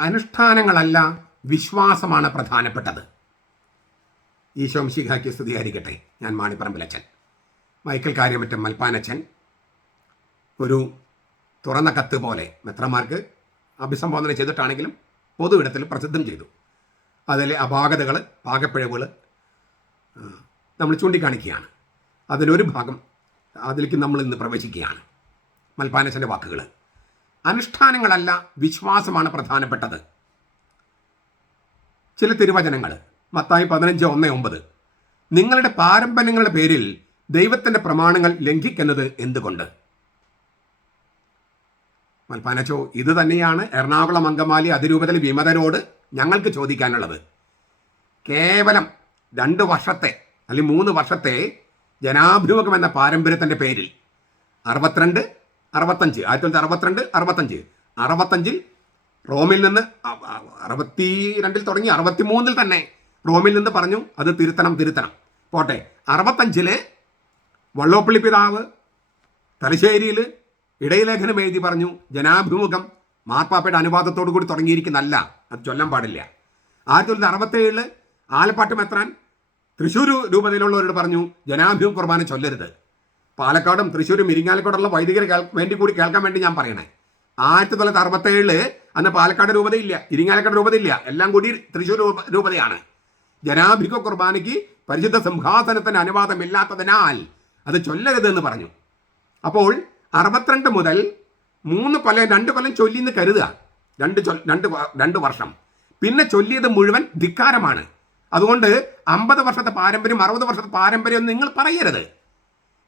അനുഷ്ഠാനങ്ങളല്ല വിശ്വാസമാണ് പ്രധാനപ്പെട്ടത്. ഈശോംശിഖാക്കി സ്തുതിയായിരിക്കട്ടെ. ഞാൻ മാണിപ്പറമ്പിലച്ചൻ മൈക്കൽ കാര്യമറ്റം മൽപ്പാനച്ചൻ ഒരു തുറന്ന കത്ത് പോലെ മെത്രമാർക്ക് അഭിസംബോധന ചെയ്തിട്ടാണെങ്കിലും പൊതുവിടത്തിൽ പ്രസിദ്ധം ചെയ്തു. അതിലെ അപാകതകൾ പാകപ്പിഴവുകൾ നമ്മൾ ചൂണ്ടിക്കാണിക്കുകയാണ്. അതിലൊരു ഭാഗം അതിലേക്ക് നമ്മൾ ഇന്ന് പ്രവേശിക്കുകയാണ്. മൽപ്പാനച്ചന്റെ വാക്കുകൾ അനുഷ്ഠാനങ്ങളല്ല വിശ്വാസമാണ് പ്രധാനപ്പെട്ടത്. ചില തിരുവചനങ്ങൾ മത്തായി പതിനഞ്ച് ഒന്ന് ഒമ്പത്. നിങ്ങളുടെ പാരമ്പര്യങ്ങളുടെ പേരിൽ ദൈവത്തിന്റെ പ്രമാണങ്ങൾ ലംഘിക്കുന്നത് എന്തുകൊണ്ട്? മൽപ്പാനച്ചോ ഇത് തന്നെയാണ് എറണാകുളം അങ്കമാലി അതിരൂപതയിൽ വിമതരോട് ഞങ്ങൾക്ക് ചോദിക്കാനുള്ളത്. കേവലം രണ്ട് വർഷത്തെ അല്ലെങ്കിൽ മൂന്ന് വർഷത്തെ ജനാഭിമുഖം എന്ന പാരമ്പര്യത്തിന്റെ പേരിൽ അറുപത്തിരണ്ട് അറുപത്തഞ്ച്. ആയിരത്തി തൊള്ളായിരത്തി അറുപത്തിരണ്ട് അറുപത്തഞ്ച്. അറുപത്തഞ്ചിൽ റോമിൽ നിന്ന് അറുപത്തി രണ്ടിൽ തുടങ്ങി അറുപത്തി മൂന്നിൽ തന്നെ റോമിൽ നിന്ന് പറഞ്ഞു അത് തിരുത്തണം തിരുത്തണം. പോട്ടെ. അറുപത്തഞ്ചിൽ വള്ളോപ്പള്ളി പിതാവ് തലശ്ശേരിയിൽ ഇടയലേഖനം എഴുതി പറഞ്ഞു ജനാഭിമുഖം മാർപ്പാപ്പയുടെ അനുവാദത്തോടു കൂടി തുടങ്ങിയിരിക്കുന്നല്ല അത് ചൊല്ലാൻ പാടില്ല. ആയിരത്തി തൊള്ളായിരത്തി അറുപത്തേഴിൽ ആലപ്പാട്ട് മെത്രാൻ തൃശ്ശൂർ രൂപതയിലുള്ളവരോട് പറഞ്ഞു ജനാഭിമുഖ കുർബാന ചൊല്ലരുത്. പാലക്കാടും തൃശ്ശൂരും ഇരിങ്ങാലക്കോടുള്ള വൈദികർ വേണ്ടി കൂടി കേൾക്കാൻ വേണ്ടി ഞാൻ പറയണേ. ആയിരത്തി തൊള്ളായിരത്തി അറുപത്തേഴിൽ അന്ന് പാലക്കാട് രൂപതയില്ല ഇരിങ്ങാലക്കാട് രൂപതയില്ല എല്ലാം കൂടി തൃശ്ശൂർ രൂപ രൂപതയാണ്. ജനാഭിക കുർബാനയ്ക്ക് പരിശുദ്ധ സിംഹാസനത്തിന് അനുവാദമില്ലാത്തതിനാൽ അത് ചൊല്ലരുതെന്ന് പറഞ്ഞു. അപ്പോൾ അറുപത്തിരണ്ട് മുതൽ മൂന്ന് കൊല്ലം രണ്ട് കൊല്ലം ചൊല്ലിന്ന് കരുതുക. രണ്ട് രണ്ട് രണ്ട് വർഷം. പിന്നെ ചൊല്ലിയത് മുഴുവൻ ധിക്കാരമാണ്. അതുകൊണ്ട് അമ്പത് വർഷത്തെ പാരമ്പര്യം അറുപത് വർഷത്തെ പാരമ്പര്യം നിങ്ങൾ പറയരുത്.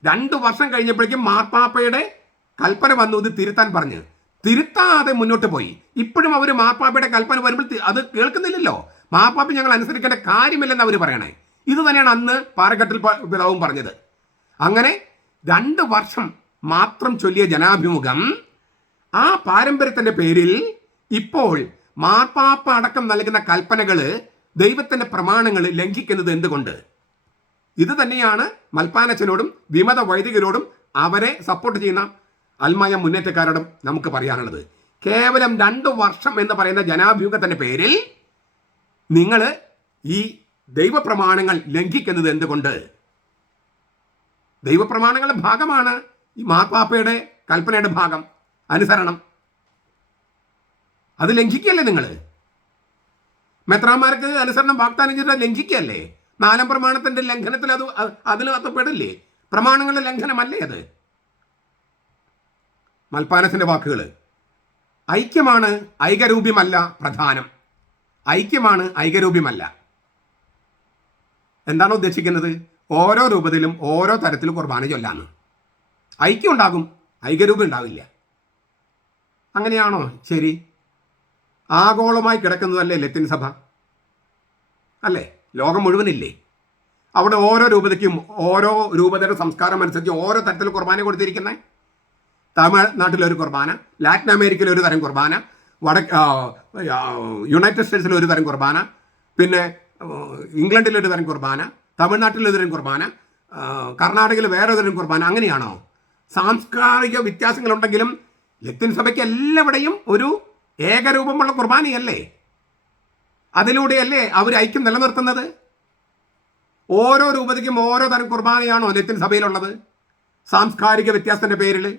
രണ്ട് വർഷം കഴിഞ്ഞപ്പോഴേക്കും മാർപ്പാപ്പയുടെ കൽപ്പന വന്നു ഇത് തിരുത്താൻ പറഞ്ഞ്. തിരുത്താതെ മുന്നോട്ട് പോയി. ഇപ്പോഴും അവർ മാർപ്പാപ്പയുടെ കൽപ്പന വരുമ്പോൾ അത് കേൾക്കുന്നില്ലല്ലോ. മാർപ്പാപ്പ ഞങ്ങൾ അനുസരിക്കേണ്ട കാര്യമില്ലെന്ന് അവർ പറയണേ. ഇത് തന്നെയാണ് അന്ന് പാറക്കെട്ടിൽ പ- പിതാവും പറഞ്ഞത്. അങ്ങനെ രണ്ട് വർഷം മാത്രം ചൊല്ലിയ ജനാഭിമുഖം ആ പാരമ്പര്യത്തിന്റെ പേരിൽ ഇപ്പോൾ മാർപ്പാപ്പ അടക്കം നൽകുന്ന കൽപ്പനകൾ ദൈവത്തിന്റെ പ്രമാണങ്ങൾ ലംഘിക്കുന്നത് എന്തുകൊണ്ട്? ഇത് തന്നെയാണ് മൽപ്പാനച്ചനോടും വിമത വൈദികരോടും അവരെ സപ്പോർട്ട് ചെയ്യുന്ന അൽമായ മുന്നേറ്റക്കാരോടും നമുക്ക് പറയാനുള്ളത്. കേവലം രണ്ട് വർഷം എന്ന് പറയുന്ന ജനാഭ്യൂഹത്തിന്റെ പേരിൽ നിങ്ങൾ ഈ ദൈവപ്രമാണങ്ങൾ ലംഘിക്കുന്നത് എന്തുകൊണ്ട്? ദൈവപ്രമാണങ്ങളുടെ ഭാഗമാണ് ഈ മാർപ്പാപ്പയുടെ കൽപ്പനയുടെ ഭാഗം അനുസരണം. അത് ലംഘിക്കല്ലേ നിങ്ങൾ? മെത്രാന്മാർക്ക് അനുസരണം വാഗ്ദാനം ചെയ്താൽ ലംഘിക്കല്ലേ നാലാം പ്രമാണത്തിന്റെ ലംഘനത്തിൽ അത് അതിൽ അത്തപ്പെടില്ലേ പ്രമാണങ്ങളുടെ ലംഘനമല്ലേ അത്? മൽപ്പാനത്തിന്റെ വാക്കുകൾ ഐക്യമാണ് ഐകരൂപ്യമല്ല പ്രധാനം. ഐക്യമാണ് ഐകരൂപ്യമല്ല. എന്താണ് ഉദ്ദേശിക്കുന്നത്? ഓരോ രൂപത്തിലും ഓരോ തരത്തിലും കുർബാന ചൊല്ലാന്ന്. ഐക്യം ഉണ്ടാകും ഐകരൂപം ഉണ്ടാവില്ല. അങ്ങനെയാണോ? ശരി. ആഗോളമായി കിടക്കുന്നതല്ലേ ലത്തിൻ സഭ? അല്ലേ? ലോകം മുഴുവനില്ലേ? അവിടെ ഓരോ രൂപതയ്ക്കും ഓരോ രൂപതയുടെ സംസ്കാരം അനുസരിച്ച് ഓരോ തരത്തിൽ കുർബാന കൊടുത്തിരിക്കുന്നത് തമിഴ്നാട്ടിലൊരു കുർബാന ലാറ്റിൻ അമേരിക്കയിൽ ഒരു തരം കുർബാന ആ, യുണൈറ്റഡ് സ്റ്റേറ്റ്സിൽ ഒരു തരം കുർബാന പിന്നെ ഇംഗ്ലണ്ടിൽ ഒരു തരം കുർബാന തമിഴ്നാട്ടിൽ ഒരു തരം കുർബാന കർണാടകയിൽ വേറെ തരം കുർബാന അങ്ങനെയാണോ? സാംസ്കാരിക വ്യത്യാസങ്ങളുണ്ടെങ്കിലും ലത്തിൻ സഭയ്ക്ക് എല്ലാവിടെയും ഒരു ഏകരൂപമുള്ള കുർബാനയല്ലേ? അതിലൂടെയല്ലേ അവർ ഐക്യം നിലനിർത്തുന്നത്? ഓരോ രൂപതയ്ക്കും ഓരോ തരം കുർബാനയാണോ ലത്തിൻ സഭയിലുള്ളത്? സാംസ്കാരിക വ്യത്യാസത്തിന്റെ പേരിൽ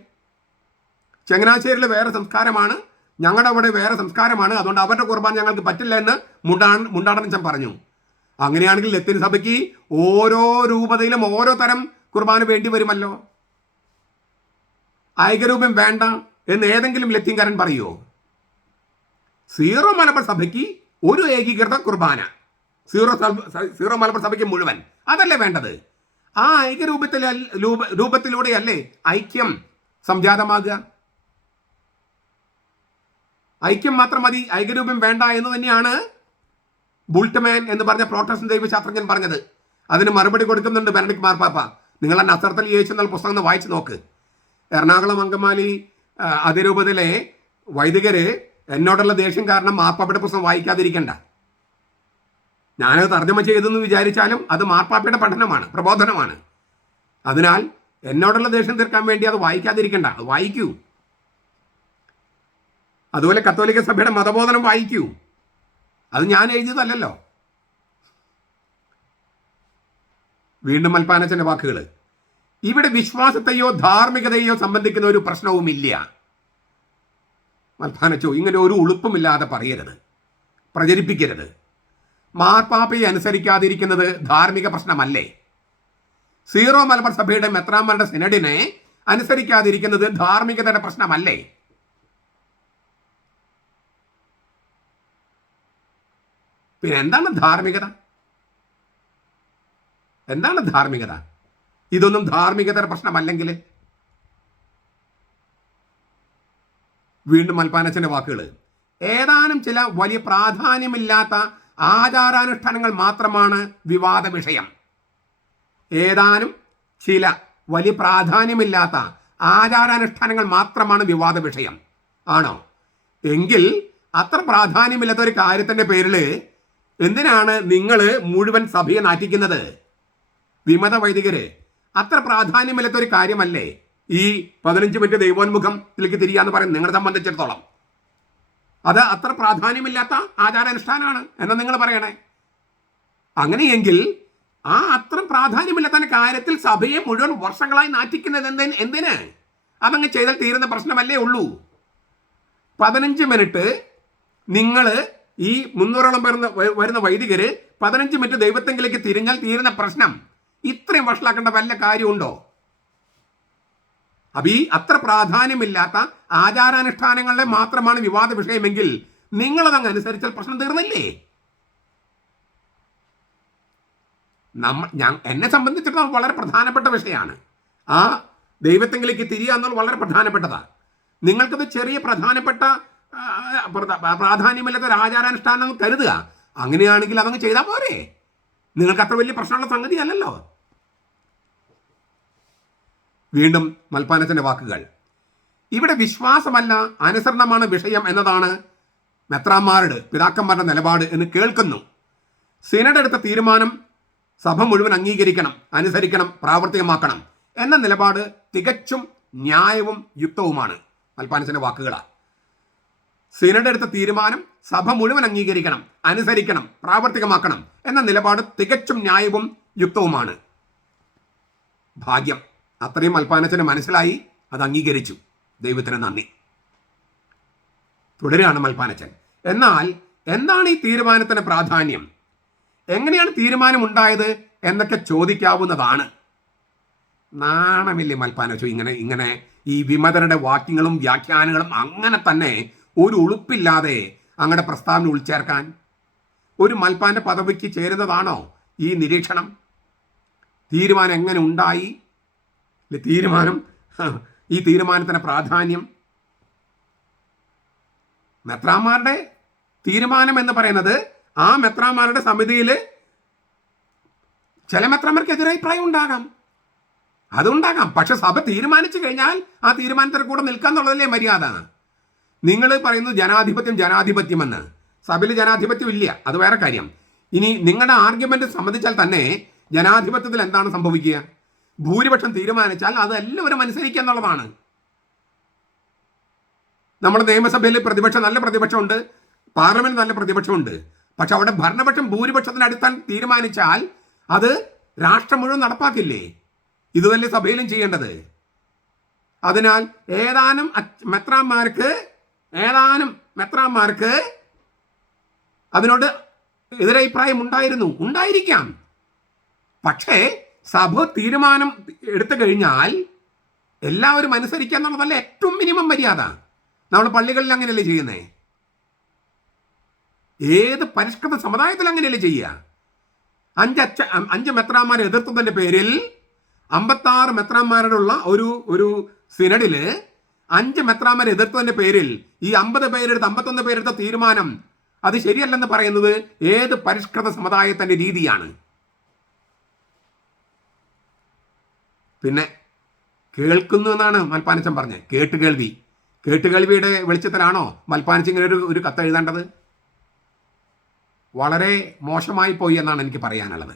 ചങ്ങനാശ്ശേരിയിൽ വേറെ സംസ്കാരമാണ് ഞങ്ങളുടെ അവിടെ വേറെ സംസ്കാരമാണ് അതുകൊണ്ട് അവരുടെ കുർബാന ഞങ്ങൾക്ക് പറ്റില്ല എന്ന് മുണ്ടാ മുണ്ടാടനച്ചൻ പറഞ്ഞു. അങ്ങനെയാണെങ്കിൽ ലത്തിൻ സഭയ്ക്ക് ഓരോ രൂപതയിലും ഓരോ തരം കുർബാന വേണ്ടി വരുമല്ലോ? ഐകരൂപം വേണ്ട എന്ന് ഏതെങ്കിലും ലത്തീൻകാരൻ പറയുമോ സീറോ മലബാർ സഭയ്ക്ക് ഒരു ഏകീകൃത കുർബാന. സീറോ സീറോ മലബാർ സഭയ്ക്ക് മുഴുവൻ. അതല്ലേ വേണ്ടത്? ആ ഐക്യരൂപത്തിൽ രൂപത്തിലൂടെയല്ലേ ഐക്യം സംജാതമാകുക? ഐക്യം മാത്രം മതി ഐക്യരൂപം വേണ്ട എന്ന് തന്നെയാണ് ബുൾട്ട്മാൻ എന്ന് പറഞ്ഞ പ്രോട്ടസ്റ്റന്റ് ദൈവശാസ്ത്രജ്ഞൻ പറഞ്ഞത്. അതിന് മറുപടി കൊടുക്കുന്നുണ്ട് ബെനഡിക് മാർപ്പാപ്പ നിങ്ങൾ ആ നസർത്തൽ യേശു എന്നുള്ള പുസ്തകം ഒന്ന് വായിച്ചു നോക്ക്. എറണാകുളം അങ്കമാലി അതിരൂപതയിലെ വൈദികര് എന്നോടുള്ള ദേഷ്യം കാരണം മാർപ്പാപ്പയുടെ പുസ്തകം വായിക്കാതിരിക്കണ്ട. ഞാനത് തർജമ ചെയ്തെന്ന് വിചാരിച്ചാലും അത് മാർപ്പാപ്പയുടെ പഠനമാണ് പ്രബോധനമാണ്. അതിനാൽ എന്നോടുള്ള ദേഷ്യം തീർക്കാൻ വേണ്ടി അത് വായിക്കാതിരിക്കണ്ട അത് വായിക്കൂ. അതുപോലെ കത്തോലിക്ക സഭയുടെ മതബോധനം വായിക്കൂ. അത് ഞാൻ എഴുതിയതല്ലല്ലോ. വീണ്ടും മൽപ്പാനച്ചന്റെ വാക്കുകൾ ഇവിടെ വിശ്വാസത്തെയോ ധാർമ്മികതയോ സംബന്ധിക്കുന്ന ഒരു പ്രശ്നവുമില്ല. മൽപ്പാനച്ചോ ഇങ്ങനെ ഒരു ഉളുപ്പുമില്ലാതെ പറയരുത്. പ്രചരിപ്പിക്കരുത്. മാർപ്പാപ്പയെ അനുസരിക്കാതിരിക്കുന്നത് ധാർമ്മിക പ്രശ്നമല്ലേ? സീറോ മലബാർ സഭയുടെ മെത്രാന്മാരുടെ സിനഡിനെ അനുസരിക്കാതിരിക്കുന്നത് ധാർമ്മികതയുടെ പ്രശ്നമല്ലേ? പിന്നെ എന്താണ് ധാർമ്മികത? എന്താണ് ധാർമ്മികത? ഇതൊന്നും ധാർമ്മികതയുടെ പ്രശ്നമല്ലെങ്കിൽ വീണ്ടും മൽപ്പാനച്ചന്റെ വാക്കുകൾ ഏതാനും ചില വലിയ പ്രാധാന്യമില്ലാത്ത ആചാരാനുഷ്ഠാനങ്ങൾ മാത്രമാണ് വിവാദ വിഷയം ഏതാനും ചില വലിയ പ്രാധാന്യമില്ലാത്ത ആചാരാനുഷ്ഠാനങ്ങൾ മാത്രമാണ് വിവാദ വിഷയം ആണോ? എങ്കിൽ അത്ര പ്രാധാന്യമില്ലാത്ത ഒരു കാര്യത്തിന്റെ പേരിൽ എന്തിനാണ് നിങ്ങൾ മുഴുവൻ സഭയെ നാറ്റിക്കുന്നത്? വിമത വൈദികര് അത്ര പ്രാധാന്യമില്ലാത്ത ഒരു കാര്യമല്ലേ? ഈ പതിനഞ്ച് മിനിറ്റ് ദൈവോന്മുഖത്തിലേക്ക് തിരിയാന്ന് പറയും നിങ്ങളെ സംബന്ധിച്ചിടത്തോളം. അത് അത്ര പ്രാധാന്യമില്ലാത്ത ആചാരാനുഷ്ഠാനമാണ്. എന്ന് നിങ്ങൾ പറയണേ? അങ്ങനെയെങ്കിൽ ആ അത്ര പ്രാധാന്യമില്ലാത്ത കാര്യത്തിൽ സഭയെ മുഴുവൻ വർഷങ്ങളായി നാറ്റിക്കുന്നത് എന്തിന്? എന്തിന്? അതങ്ങ് ചെയ്താൽ തീരുന്ന പ്രശ്നമല്ലേ ഉള്ളൂ. പതിനഞ്ച് മിനിറ്റ് നിങ്ങൾ ഈ മുന്നൂറോളം വരുന്ന വരുന്ന വൈദികർ പതിനഞ്ച് മിനിറ്റ് ദൈവത്തെങ്കിലേക്ക് തിരിഞ്ഞാൽ തീരുന്ന പ്രശ്നം. ഇത്രയും വഷളാക്കേണ്ട വല്ല കാര്യമുണ്ടോ? അപ്പൊ ഈ അത്ര പ്രാധാന്യമില്ലാത്ത ആചാരാനുഷ്ഠാനങ്ങളെ മാത്രമാണ് വിവാദ വിഷയമെങ്കിൽ നിങ്ങളതങ്ങ് അനുസരിച്ചാൽ പ്രശ്നം തീർന്നില്ലേ? നമ്മ ഞാൻ എന്നെ സംബന്ധിച്ചിടത്തോളം വളരെ പ്രധാനപ്പെട്ട വിഷയമാണ്. ആ ദൈവത്തെങ്കിലേക്ക് തിരിയുക എന്നുള്ളത് വളരെ പ്രധാനപ്പെട്ടതാ നിങ്ങൾക്കത് ചെറിയ പ്രധാനപ്പെട്ട പ്രാധാന്യമില്ലാത്ത ഒരു ആചാരാനുഷ്ഠാനം കരുതുക. അങ്ങനെയാണെങ്കിൽ അതങ്ങ് ചെയ്താൽ പോരെ. നിങ്ങൾക്ക് അത്ര വലിയ പ്രശ്നമുള്ള സംഗതി അല്ലല്ലോ. വീണ്ടും മൽപ്പാനത്തിന്റെ വാക്കുകൾ. ഇവിടെ വിശ്വാസമല്ല അനുസരണമാണ് വിഷയം എന്നതാണ് മെത്രാന്മാരുടെ പിതാക്കന്മാരുടെ നിലപാട് എന്ന് കേൾക്കുന്നു. സിനഡ് എടുത്ത തീരുമാനം സഭ മുഴുവൻ അംഗീകരിക്കണം അനുസരിക്കണം പ്രാവർത്തികമാക്കണം എന്ന നിലപാട് തികച്ചും ന്യായവും യുക്തവുമാണ് മൽപ്പാനത്തിന്റെ വാക്കുകളാണ് സിനഡ് എടുത്ത തീരുമാനം സഭ മുഴുവൻ അംഗീകരിക്കണം അനുസരിക്കണം പ്രാവർത്തികമാക്കണം എന്ന നിലപാട് തികച്ചും ന്യായവും യുക്തവുമാണ്. ഭാഗ്യം. അത്രയും മൽപ്പാനത്തിന് മനസ്സിലായി അത് അംഗീകരിച്ചു. ദൈവത്തിന് നന്ദി. തുടരുകയാണ് മൽപ്പാനച്ചൻ എന്നാൽ എന്താണ് ഈ തീരുമാനത്തിന് പ്രാധാന്യം? എങ്ങനെയാണ് തീരുമാനം ഉണ്ടായത് എന്നൊക്കെ ചോദിക്കാവുന്നതാണ്. നാണമില്ലേ മൽപ്പാനച്ചു ഇങ്ങനെ ഇങ്ങനെ ഈ വിമതരുടെ വാക്യങ്ങളും വ്യാഖ്യാനങ്ങളും അങ്ങനെ തന്നെ ഒരു ഉളുപ്പില്ലാതെ അങ്ങയുടെ പ്രസ്താവന ഉൾച്ചേർക്കാൻ? ഒരു മൽപ്പാന്റെ പദവിക്ക് ചേരുന്നതാണോ ഈ നിരീക്ഷണം? തീരുമാനം എങ്ങനെ ഉണ്ടായി? തീരുമാനം ഈ തീരുമാനത്തിന് പ്രാധാന്യം. മെത്രാന്മാരുടെ തീരുമാനം എന്ന് പറയുന്നത് ആ മെത്രാന്മാരുടെ സമിതിയിൽ ചില മെത്രാമാർക്കെതിരെ എതിരഭിപ്രായം ഉണ്ടാകാം. അതുണ്ടാകാം. പക്ഷെ സഭ തീരുമാനിച്ചു കഴിഞ്ഞാൽ ആ തീരുമാനത്തിന് കൂടെ നിൽക്കുക എന്നുള്ളതല്ലേ മര്യാദ. നിങ്ങൾ പറയുന്നത് ജനാധിപത്യം ജനാധിപത്യമെന്ന് സഭയിൽ ജനാധിപത്യം ഇല്ല. അത് വേറെ കാര്യം. ഇനി നിങ്ങളുടെ ആർഗ്യുമെന്റ് സംബന്ധിച്ചാൽ തന്നെ ജനാധിപത്യത്തിൽ എന്താണ് സംഭവിക്കുക? ഭൂരിപക്ഷം തീരുമാനിച്ചാൽ അതെല്ലാവരും അനുസരിക്കുക എന്നുള്ളതാണ്. നമ്മുടെ നിയമസഭയിൽ പ്രതിപക്ഷം നല്ല പ്രതിപക്ഷമുണ്ട് പാർലമെന്റ് നല്ല പ്രതിപക്ഷമുണ്ട്. പക്ഷെ അവിടെ ഭരണപക്ഷം ഭൂരിപക്ഷത്തിന് അടുത്താൻ തീരുമാനിച്ചാൽ അത് രാഷ്ട്രം മുഴുവൻ നടപ്പാക്കില്ലേ? ഇത് തന്നെ സഭയിലും ചെയ്യേണ്ടത്. അതിനാൽ ഏതാനും മെത്രാന്മാർക്ക് ഏതാനും മെത്രാന്മാർക്ക് അതിനോട് എതിരഭിപ്രായം ഉണ്ടായിരുന്നു. ഉണ്ടായിരിക്കാം. പക്ഷേ സഭ തീരുമാനം എടുത്തു കഴിഞ്ഞാൽ എല്ലാവരും അനുസരിക്കുക എന്നുള്ളതല്ല ഏറ്റവും മിനിമം മര്യാദ. നമ്മൾ പള്ളികളിൽ അങ്ങനെയല്ലേ ചെയ്യുന്നേ? ഏത് പരിഷ്കൃത സമുദായത്തിൽ അങ്ങനെയല്ലേ ചെയ്യുക? അഞ്ച് അഞ്ച് മെത്രാന്മാരെ എതിർത്തതിന്റെ പേരിൽ അമ്പത്താറ് മെത്രാന്മാരോടുള്ള ഒരു ഒരു സിനഡിൽ അഞ്ച് മെത്രാന്മാരെ എതിർത്തതിന്റെ പേരിൽ ഈ അമ്പത് പേരെടുത്ത് അമ്പത്തൊന്ന് പേരെടുത്ത തീരുമാനം അത് ശരിയല്ലെന്ന് പറയുന്നത് ഏത് പരിഷ്കൃത സമുദായത്തിന്റെ രീതിയാണ്? പിന്നെ കേൾക്കുന്നു എന്നാണ് മൽപ്പാനച്ചൻ പറഞ്ഞത് കേട്ട് കേൾവി കേട്ട് കേൾവിയുടെ വെളിച്ചത്തിലാണോ മൽപ്പാനച്ചൻ ഇങ്ങനെ ഒരു ഒരു കത്ത് എഴുതേണ്ടത്? വളരെ മോശമായി പോയി എന്നാണ് എനിക്ക് പറയാനുള്ളത്.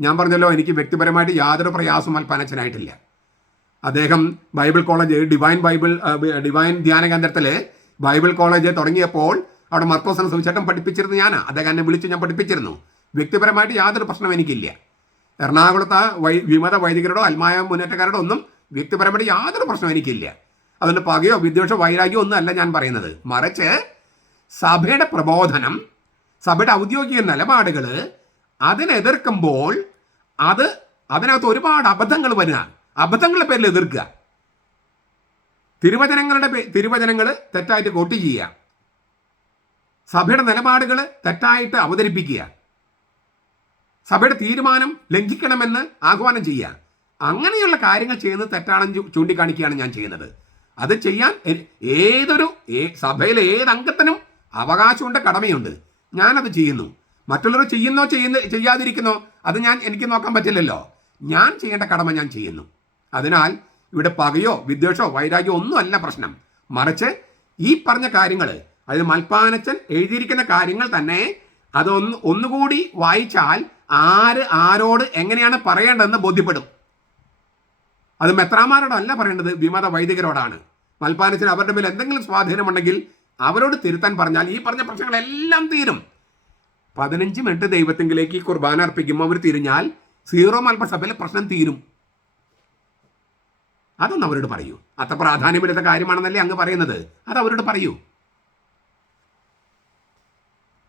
ഞാൻ പറഞ്ഞല്ലോ എനിക്ക് വ്യക്തിപരമായിട്ട് യാതൊരു പ്രയാസവും മൽപ്പാനച്ചനായിട്ടില്ല അദ്ദേഹം Bible college divine Bible divine ധ്യാന കേന്ദ്രത്തിൽ ബൈബിൾ കോളേജ് തുടങ്ങിയപ്പോൾ അവിടെ മർക്കോസന സുവിശേഷം പഠിപ്പിച്ചിരുന്നു ഞാനാ. അദ്ദേഹം എന്നെ വിളിച്ച് ഞാൻ പഠിപ്പിച്ചിരുന്നു. വ്യക്തിപരമായിട്ട് യാതൊരു പ്രശ്നവും എനിക്കില്ല. എറണാകുളത്തെ വൈ വിമത വൈദികരോടോ അൽമായ മുന്നേറ്റക്കാരോടോ ഒന്നും വ്യക്തിപരമായിട്ട് യാതൊരു പ്രശ്നവും എനിക്കില്ല അതുകൊണ്ട് പകയോ വിദ്വേഷോ വൈരാഗ്യമോ ഒന്നും അല്ല ഞാൻ പറയുന്നത്. മറിച്ച് സഭയുടെ പ്രബോധനം സഭയുടെ ഔദ്യോഗിക നിലപാടുകൾ അതിനെതിർക്കുമ്പോൾ അത് അതിനകത്ത് ഒരുപാട് അബദ്ധങ്ങൾ വരുക അബദ്ധങ്ങളുടെ പേരിൽ എതിർക്കുക. തിരുവചനങ്ങളുടെ തിരുവചനങ്ങൾ തെറ്റായിട്ട് കോട്ട് ചെയ്യുക. സഭയുടെ നിലപാടുകൾ തെറ്റായിട്ട് അവതരിപ്പിക്കുക. സഭയുടെ തീരുമാനം ലംഘിക്കണമെന്ന് ആഹ്വാനം ചെയ്യുക അങ്ങനെയുള്ള കാര്യങ്ങൾ ചെയ്യുന്നത് തെറ്റാണെന്ന് ചൂണ്ടിക്കാണിക്കുകയാണ് ഞാൻ ചെയ്യുന്നത്. അത് ചെയ്യാൻ ഏതൊരു സഭയിലെ ഏത് അംഗത്തിനും അവകാശമുണ്ട് കടമയുണ്ട്. ഞാനത് ചെയ്യുന്നു. മറ്റുള്ളവർ ചെയ്യുന്നോ ചെയ്യുന്ന ചെയ്യാതിരിക്കുന്നോ അത് ഞാൻ എനിക്ക് നോക്കാൻ പറ്റില്ലല്ലോ. ഞാൻ ചെയ്യേണ്ട കടമ ഞാൻ ചെയ്യുന്നു. അതിനാൽ ഇവിടെ പകയോ വിദ്വേഷോ വൈരാഗ്യമോ ഒന്നുമല്ല പ്രശ്നം. മറിച്ച് ഈ പറഞ്ഞ കാര്യങ്ങൾ അതായത് മൽപ്പാനച്ചൻ എഴുതിയിരിക്കുന്ന കാര്യങ്ങൾ തന്നെ അതൊന്ന് ഒന്നുകൂടി വായിച്ചാൽ ആര് ആരോട് എങ്ങനെയാണ് പറയേണ്ടതെന്ന് ബോധ്യപ്പെടും. അത് മെത്രാമാരോടല്ല പറയേണ്ടത് വിമത വൈദികരോടാണ്. മൽപ്പാനത്തിന് അവരുടെ മേൽ എന്തെങ്കിലും സ്വാധീനമുണ്ടെങ്കിൽ അവരോട് തിരുത്താൻ പറഞ്ഞാൽ ഈ പറഞ്ഞ പ്രശ്നങ്ങളെല്ലാം തീരും. പതിനഞ്ച് മിനിറ്റ് ദൈവത്തെങ്കിലേക്ക് ഈ കുർബാന അർപ്പിക്കുമ്പോൾ അവർ തിരിഞ്ഞാൽ സീറോ മൽപ്പസഭയിലെ പ്രശ്നം തീരും. അതൊന്ന് അവരോട് പറയൂ. അത്ര പ്രാധാന്യമില്ലാത്ത കാര്യമാണെന്നല്ലേ അങ്ങ് പറയുന്നത്. അത് അവരോട് പറയൂ.